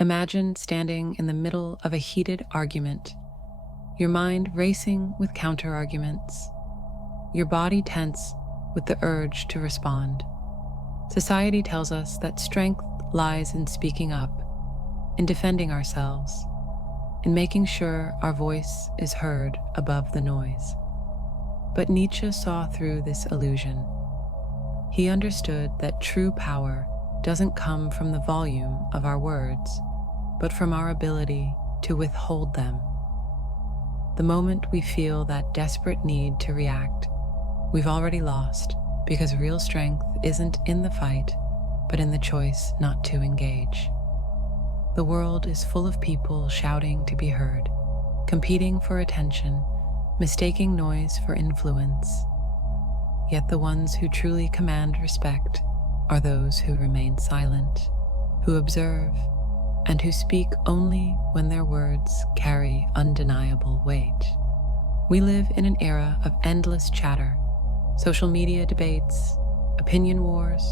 Imagine standing in the middle of a heated argument, your mind racing with counter-arguments, your body tense with the urge to respond. Society tells us that strength lies in speaking up, in defending ourselves, in making sure our voice is heard above the noise. But Nietzsche saw through this illusion. He understood that true power doesn't come from the volume of our words, but from our ability to withhold them. The moment we feel that desperate need to react, we've already lost, because real strength isn't in the fight, but in the choice not to engage. The world is full of people shouting to be heard, competing for attention, mistaking noise for influence. Yet the ones who truly command respect are those who remain silent, who observe, and who speak only when their words carry undeniable weight. We live in an era of endless chatter, social media debates, opinion wars,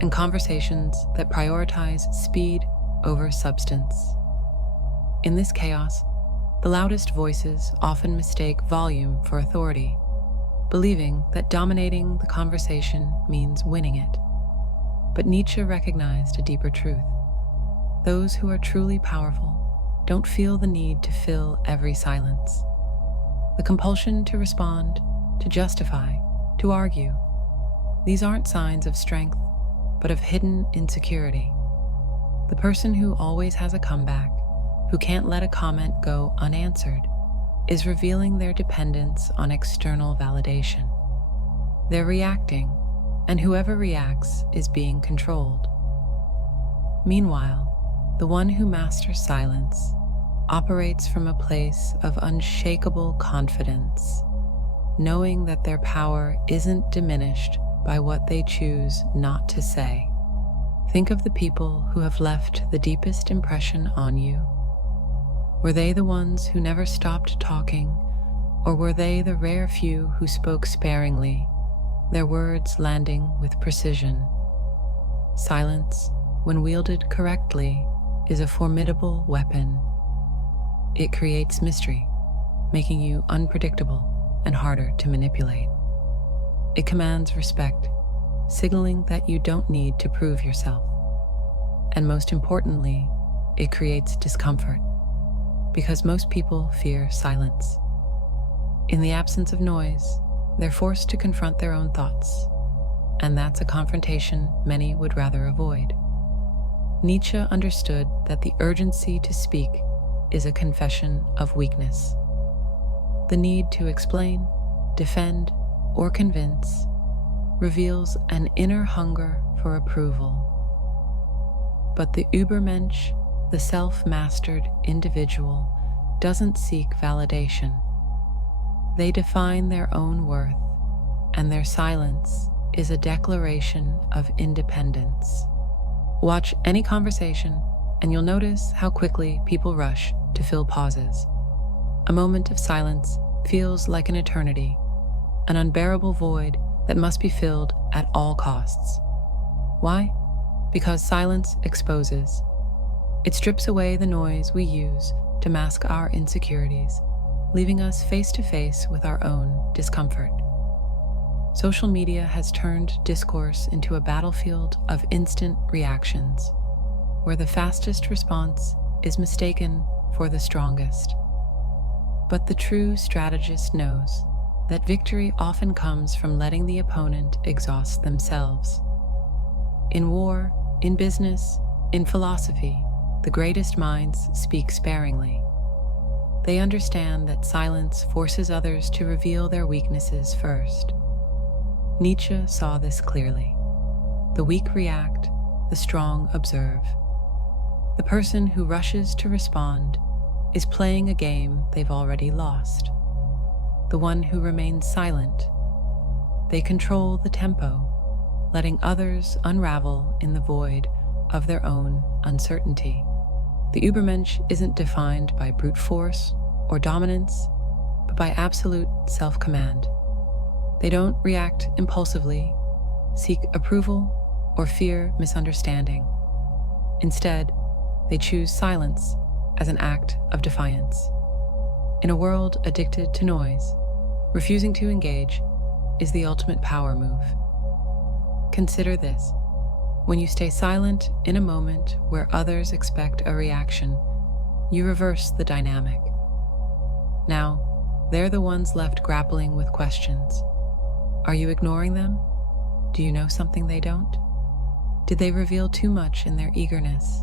and conversations that prioritize speed over substance. In this chaos, the loudest voices often mistake volume for authority, believing that dominating the conversation means winning it. But Nietzsche recognized a deeper truth. Those who are truly powerful don't feel the need to fill every silence. The compulsion to respond, to justify, to argue, these aren't signs of strength, but of hidden insecurity. The person who always has a comeback, who can't let a comment go unanswered, is revealing their dependence on external validation. They're reacting, and whoever reacts is being controlled. Meanwhile, the one who masters silence operates from a place of unshakable confidence, knowing that their power isn't diminished by what they choose not to say. Think of the people who have left the deepest impression on you. Were they the ones who never stopped talking, or were they the rare few who spoke sparingly, their words landing with precision? Silence, when wielded correctly, is a formidable weapon. It creates mystery, making you unpredictable and harder to manipulate. It commands respect, signaling that you don't need to prove yourself. And most importantly, it creates discomfort, because most people fear silence. In the absence of noise, they're forced to confront their own thoughts, and that's a confrontation many would rather avoid. Nietzsche understood that the urgency to speak is a confession of weakness. The need to explain, defend, or convince reveals an inner hunger for approval. But the Übermensch, the self-mastered individual, doesn't seek validation. They define their own worth, and their silence is a declaration of independence. Watch any conversation, and you'll notice how quickly people rush to fill pauses. A moment of silence feels like an eternity, an unbearable void that must be filled at all costs. Why? Because silence exposes. It strips away the noise we use to mask our insecurities, leaving us face to face with our own discomfort. Social media has turned discourse into a battlefield of instant reactions, where the fastest response is mistaken for the strongest. But the true strategist knows that victory often comes from letting the opponent exhaust themselves. In war, in business, in philosophy, the greatest minds speak sparingly. They understand that silence forces others to reveal their weaknesses first. Nietzsche saw this clearly. The weak react, the strong observe. The person who rushes to respond is playing a game they've already lost. The one who remains silent, they control the tempo, letting others unravel in the void of their own uncertainty. The Übermensch isn't defined by brute force or dominance, but by absolute self-command. They don't react impulsively, seek approval, or fear misunderstanding. Instead, They choose silence as an act of defiance. In a world addicted to noise, refusing to engage is the ultimate power move. Consider this. When you stay silent in a moment where others expect a reaction, you reverse the dynamic. Now, they're the ones left grappling with questions. Are you ignoring them? Do you know something they don't? Did they reveal too much in their eagerness?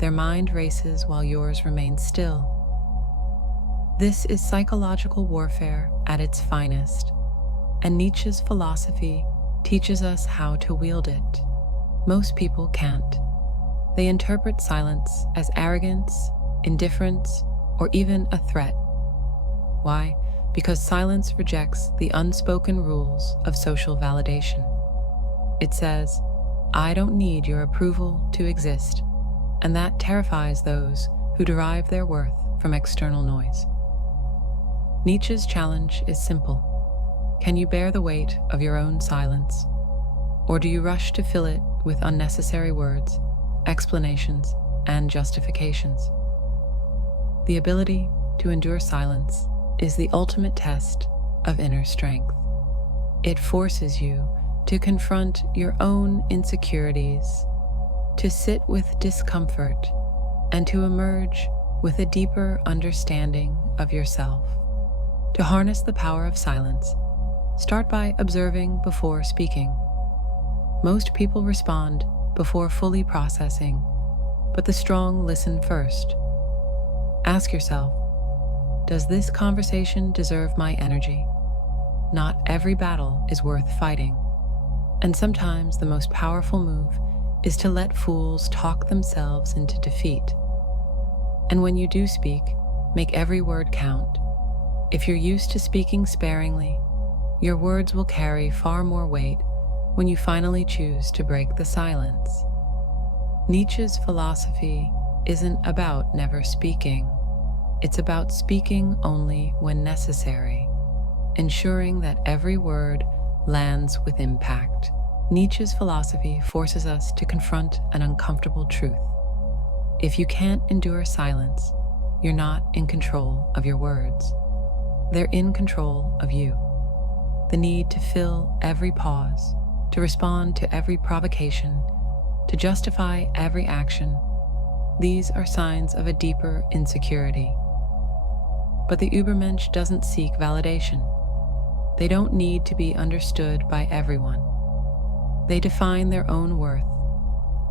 Their mind races while yours remains still. This is psychological warfare at its finest, and Nietzsche's philosophy teaches us how to wield it. Most people can't. They interpret silence as arrogance, indifference, or even a threat. Why? Because silence rejects the unspoken rules of social validation. It says, I don't need your approval to exist, and that terrifies those who derive their worth from external noise. Nietzsche's challenge is simple. Can you bear the weight of your own silence? Or do you rush to fill it with unnecessary words, explanations, and justifications? The ability to endure silence is the ultimate test of inner strength. It forces you to confront your own insecurities, to sit with discomfort, and to emerge with a deeper understanding of yourself. To harness the power of silence, start by observing before speaking. Most people respond before fully processing, but the strong listen first. Ask yourself, does this conversation deserve my energy? Not every battle is worth fighting, and sometimes the most powerful move is to let fools talk themselves into defeat. And when you do speak, make every word count. If you're used to speaking sparingly, your words will carry far more weight when you finally choose to break the silence. Nietzsche's philosophy isn't about never speaking. It's about speaking only when necessary, ensuring that every word lands with impact. Nietzsche's philosophy forces us to confront an uncomfortable truth. If you can't endure silence, you're not in control of your words. They're in control of you. The need to fill every pause, to respond to every provocation, to justify every action, these are signs of a deeper insecurity. But the Übermensch doesn't seek validation. They don't need to be understood by everyone. They define their own worth,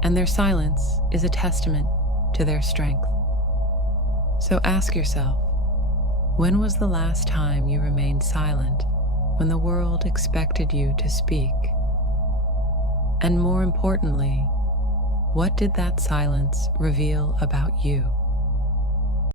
and their silence is a testament to their strength. So ask yourself, when was the last time you remained silent when the world expected you to speak? And more importantly, what did that silence reveal about you?